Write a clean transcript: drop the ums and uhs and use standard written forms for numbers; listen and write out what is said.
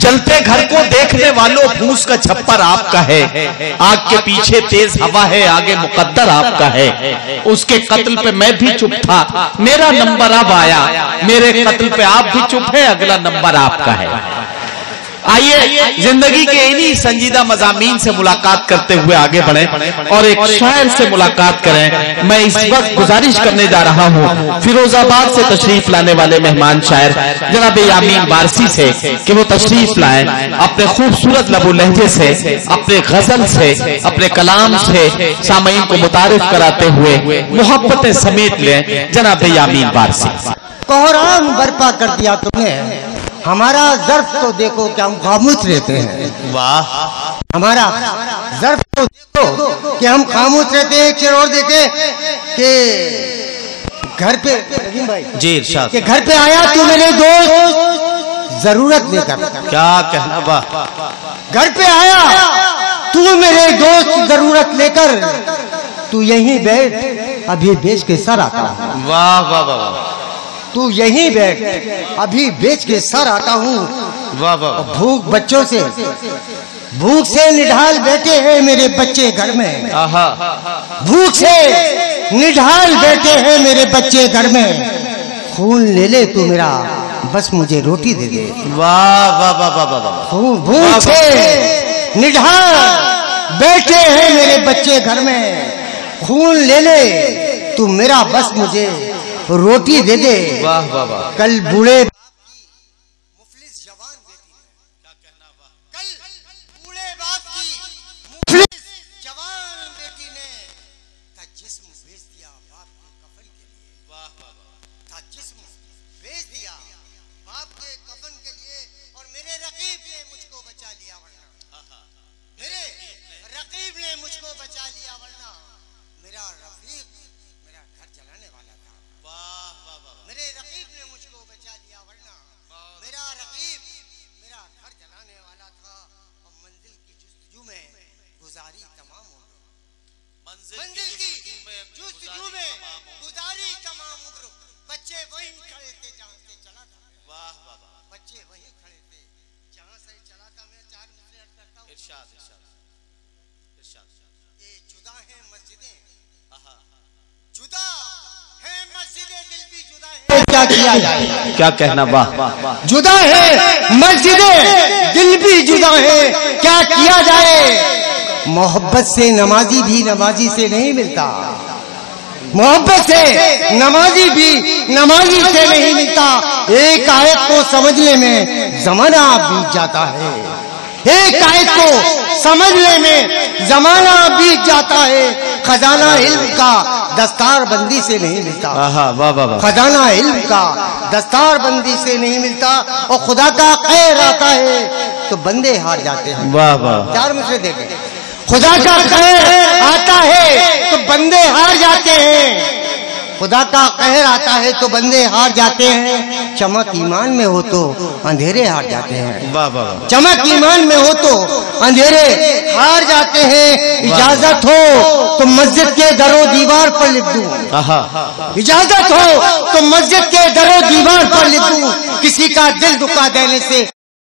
جلتے گھر کو دیکھنے والوں پھوس کا چھپر آپ کا ہے، آگ کے پیچھے تیز ہوا ہے، آگے مقدر آپ کا ہے۔ اس کے قتل پہ میں بھی چپ تھا، میرا نمبر اب آیا، میرے قتل پہ آپ بھی چپ ہے، اگلا نمبر آپ کا ہے۔ آئیے زندگی کے انہی سنجیدہ مضامین سے ملاقات کرتے ہوئے آگے بڑھیں اور ایک شاعر سے ملاقات کریں۔ میں اس وقت گزارش کرنے جا رہا ہوں فیروز آباد سے تشریف لانے والے مہمان شاعر جناب یامین بارسی سے کہ وہ تشریف لائیں، اپنے خوبصورت لب و لہجے سے، اپنے غزل سے، اپنے کلام سے سامعین کو متعارف کراتے ہوئے محبتیں سمیت لیں۔ جناب یامین بارسی۔ کوہرام برپا کر دیا تم نے، ہمارا ظرف تو دیکھو کہ ہم خاموش رہتے ہیں۔ واہ، ہمارا ظرف تو دیکھو کہ ہم خاموش رہتے ہیں۔ ایک شعر اور دیکھیں کہ گھر پہ جی ارشاد، کہ گھر پہ آیا تو میرے دوست ضرورت لے کر، کیا کہنا، واہ، گھر پہ آیا تو میرے دوست ضرورت لے کر، تو یہیں بیٹھ ابھی بیچ کے سر آتا ہوں۔ واہ واہ واہ، تو یہیں بیٹھ ابھی بیچ کے سر آتا ہوں۔ واہ واہ، بھوک بچوں سے، بھوک سے نڈھال بیٹھے ہیں میرے بچے گھر میں، بھوک سے نڈھال بیٹھے ہیں میرے بچے گھر میں، خون لے لے تو میرا بس مجھے روٹی دے دے۔ واہ واہ واہ واہ واہ، بھوک سے نڈھال بیٹھے ہیں میرے بچے گھر میں، خون لے لے تو میرا بس مجھے روٹی دے دے۔ واہ واہ واہ، کل بوڑھے مفلس جوان بیٹی نے، کیا کہنا، کل بوڑھے باپ کی مفلس جوان بیٹی نے تھا جسم بیچ دیا باپ کے کفن کے لیے۔ واہ واہ واہ، تھا جسم بیچ دیا باپ کے کفن کے لیے، اور میرے رقیب نے مجھ کو بچا لیا ورنہ، میرے رقیب نے مجھ کو بچا لیا ورنہ میرا رفیق میرا گھر جلانے والا تھا۔ میرے رقیب نے مجھ کو بچا لیا ورنہ میرا رقیب میرا گھر جلانے والا تھا۔ اور منزل کی جستجو میں گزاری تمام عمر، منزل کی جستجو میں گزاری تمام عمر، بچے وہیں کھڑے تھے جہاں سے چلا تھا۔ واہ واہ، بچے وہیں کھڑے تھے جہاں سے چلا تھا۔ میں چار مصرے عرض کرتا ہوں، ارشاد ارشاد ارشاد، کہ جدا ہیں مسجدیں، جدا ہے مسجدیں، دل بھی جدا ہے، کیا کیا جائے، کیا کہنا، واہ، جدا ہے مسجدیں دل بھی جدا ہے، کیا کیا جائے، محبت سے نمازی بھی نمازی سے نہیں ملتا، محبت سے نمازی بھی نمازی سے نہیں ملتا، ایک آیت کو سمجھنے میں زمانہ بیت جاتا ہے، ایک آیت کو سمجھنے میں زمانہ بیت جاتا ہے، خزانہ علم کا دستار بندی سے نہیں ملتا، خزانہ علم کا دستار بندی سے نہیں ملتا، اور خدا کا قہر آتا ہے تو بندے ہار جاتے ہیں۔ واہ واہ، چار مجھے دیکھیں، خدا کا قہر آتا ہے تو بندے ہار جاتے ہیں، خدا کا قہر آتا ہے تو بندے ہار جاتے ہیں، چمک ایمان میں ہو تو اندھیرے ہار جاتے ہیں، واہ واہ، چمک ایمان میں ہو تو اندھیرے ہار جاتے ہیں۔ اجازت ہو تو مسجد کے در و دیوار پر لکھ دوں، اجازت ہو تو مسجد کے در و دیوار پر لکھ دوں، کسی کا دل دکھا دینے سے